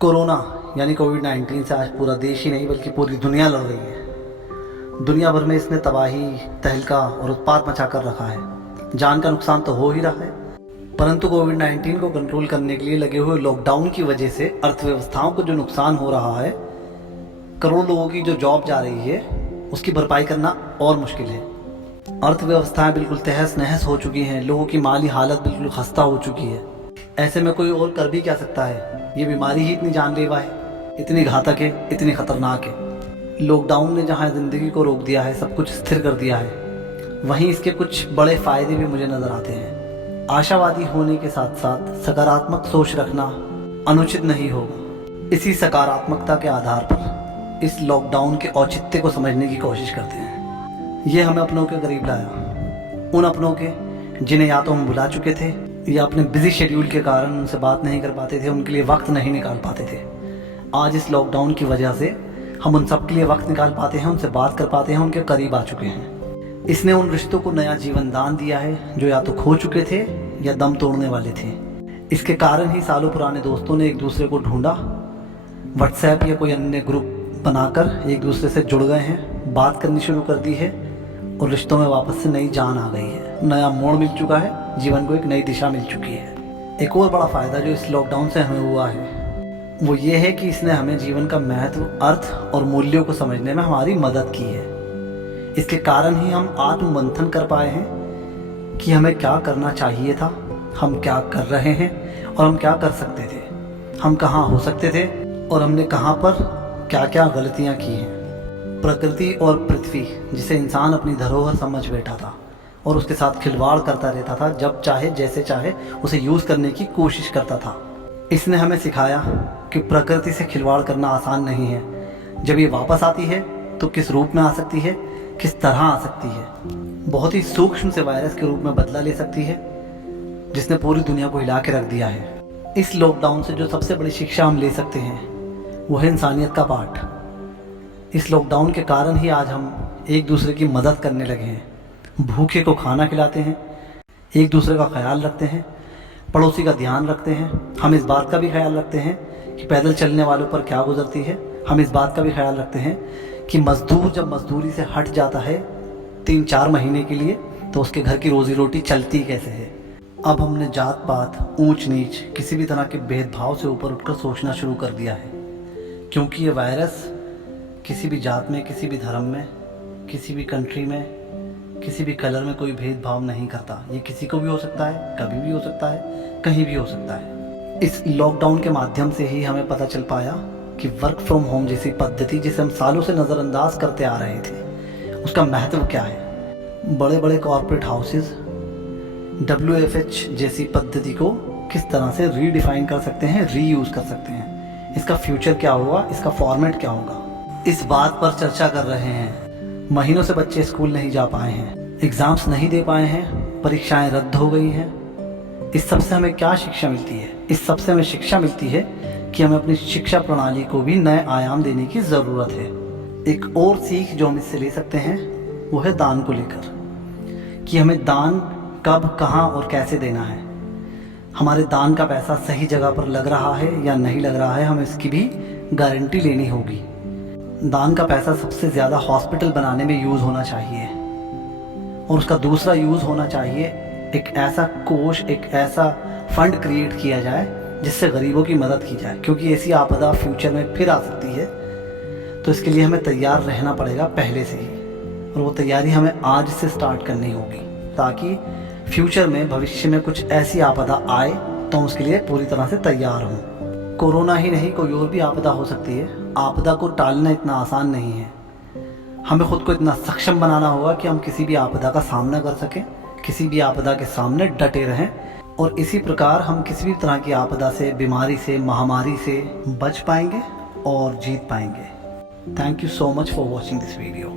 Corona यानी कोविड-19 से आज पूरा देश ही नहीं बल्कि पूरी दुनिया लड़ रही है। दुनिया भर में इसने तबाही, तहलका और उत्पात मचा कर रखा है। जान का नुकसान तो हो ही रहा है, परंतु कोविड-19 को कंट्रोल करने के लिए लगे हुए लॉकडाउन की वजह से अर्थव्यवस्थाओं को जो नुकसान हो रहा है, करोड़ों लोगों की जो जॉब जा रही है, उसकी भरपाई करना और मुश्किल है। अर्थव्यवस्थाएं बिल्कुल तहस नहस हो चुकी हैं, लोगों की माली हालत बिल्कुल खस्ता हो चुकी है। ऐसे में कोई और कर भी क्या सकता है? ये बीमारी ही इतनी जानलेवा है, इतनी घातक है, इतनी खतरनाक है। लॉकडाउन ने जहाँ ज़िंदगी को रोक दिया है, सब कुछ स्थिर कर दिया है, वहीं इसके कुछ बड़े फ़ायदे भी मुझे नज़र आते हैं। आशावादी होने के साथ साथ सकारात्मक सोच रखना अनुचित नहीं होगा। इसी सकारात्मकता के आधार पर इस लॉकडाउन के औचित्य को समझने की कोशिश करते हैं। ये हमें अपनों के करीब लाया, उन अपनों के जिन्हें या तो हम भुला चुके थे या अपने बिजी शेड्यूल के कारण उनसे बात नहीं कर पाते थे, उनके लिए वक्त नहीं निकाल पाते थे। आज इस लॉकडाउन की वजह से हम उन सब के लिए वक्त निकाल पाते हैं, उनसे बात कर पाते हैं, उनके करीब आ चुके हैं। इसने उन रिश्तों को नया जीवन दान दिया है जो या तो खो चुके थे या दम तोड़ने वाले थे। इसके कारण ही सालों पुराने दोस्तों ने एक दूसरे को ढूंढा, व्हाट्सएप या कोई अन्य ग्रुप बनाकर एक दूसरे से जुड़ गए हैं, बात करनी शुरू कर दी है और रिश्तों में वापस से नई जान आ गई है। नया मोड़ मिल चुका है, जीवन को एक नई दिशा मिल चुकी है। एक और बड़ा फ़ायदा जो इस लॉकडाउन से हमें हुआ है वो ये है कि इसने हमें जीवन का महत्व, अर्थ और मूल्यों को समझने में हमारी मदद की है। इसके कारण ही हम आत्ममंथन कर पाए हैं कि हमें क्या करना चाहिए था, हम क्या कर रहे हैं और हम क्या कर सकते थे, हम कहाँ हो सकते थे और हमने कहाँ पर क्या क्या गलतियाँ की हैं। प्रकृति और पृथ्वी, जिसे इंसान अपनी धरोहर समझ बैठा था और उसके साथ खिलवाड़ करता रहता था, जब चाहे जैसे चाहे उसे यूज़ करने की कोशिश करता था। इसने हमें सिखाया कि प्रकृति से खिलवाड़ करना आसान नहीं है। जब ये वापस आती है तो किस रूप में आ सकती है, किस तरह आ सकती है। बहुत ही सूक्ष्म से वायरस के रूप में बदला ले सकती है, जिसने पूरी दुनिया को हिला के रख दिया है। इस लॉकडाउन से जो सबसे बड़ी शिक्षा हम ले सकते हैं वो है इंसानियत का पाठ। इस लॉकडाउन के कारण ही आज हम एक दूसरे की मदद करने लगे हैं, भूखे को खाना खिलाते हैं, एक दूसरे का ख्याल रखते हैं, पड़ोसी का ध्यान रखते हैं। हम इस बात का भी ख्याल रखते हैं कि पैदल चलने वालों पर क्या गुजरती है। हम इस बात का भी ख्याल रखते हैं कि मज़दूर जब मज़दूरी से हट जाता है 3-4 महीने के लिए तो उसके घर की रोज़ी रोटी चलती कैसे है। अब हमने जात पात, ऊंच नीच, किसी भी तरह के भेदभाव से ऊपर उठकर सोचना शुरू कर दिया है, क्योंकि ये वायरस किसी भी जात में, किसी भी धर्म में, किसी भी कंट्री में, किसी भी कलर में कोई भेदभाव नहीं करता। ये किसी को भी हो सकता है, कभी भी हो सकता है, कहीं भी हो सकता है। इस लॉकडाउन के माध्यम से ही हमें पता चल पाया कि वर्क फ्रॉम होम जैसी पद्धति, जिसे हम सालों से नज़रअंदाज करते आ रहे थे, उसका महत्व क्या है। बड़े बड़े कॉरपोरेट हाउसेस WFH जैसी पद्धति को किस तरह से रीडिफाइन कर सकते हैं, रीयूज़ कर सकते हैं। इसका फ्यूचर क्या होगा, इसका फॉर्मेट क्या होगा, इस बात पर चर्चा कर रहे हैं। महीनों से बच्चे स्कूल नहीं जा पाए हैं, एग्ज़ाम्स नहीं दे पाए हैं, परीक्षाएं रद्द हो गई हैं। इस सब से हमें क्या शिक्षा मिलती है? इस सब से हमें शिक्षा मिलती है कि हमें अपनी शिक्षा प्रणाली को भी नए आयाम देने की ज़रूरत है। एक और सीख जो हम इससे ले सकते हैं वो है दान को लेकर, कि हमें दान कब, कहाँ और कैसे देना है। हमारे दान का पैसा सही जगह पर लग रहा है या नहीं लग रहा है, हमें इसकी भी गारंटी लेनी होगी। दान का पैसा सबसे ज़्यादा हॉस्पिटल बनाने में यूज़ होना चाहिए और उसका दूसरा यूज़ होना चाहिए एक ऐसा कोष, एक ऐसा फंड क्रिएट किया जाए जिससे गरीबों की मदद की जाए, क्योंकि ऐसी आपदा फ्यूचर में फिर आ सकती है। तो इसके लिए हमें तैयार रहना पड़ेगा पहले से ही, और वो तैयारी हमें आज से स्टार्ट करनी होगी, ताकि फ्यूचर में, भविष्य में कुछ ऐसी आपदा आए तो हम उसके लिए पूरी तरह से तैयार हों। कोरोना ही नहीं, कोई और भी आपदा हो सकती है। आपदा को टालना इतना आसान नहीं है। हमें खुद को इतना सक्षम बनाना होगा कि हम किसी भी आपदा का सामना कर सकें, किसी भी आपदा के सामने डटे रहें, और इसी प्रकार हम किसी भी तरह की आपदा से, बीमारी से, महामारी से बच पाएंगे और जीत पाएंगे। Thank you so much for watching this video.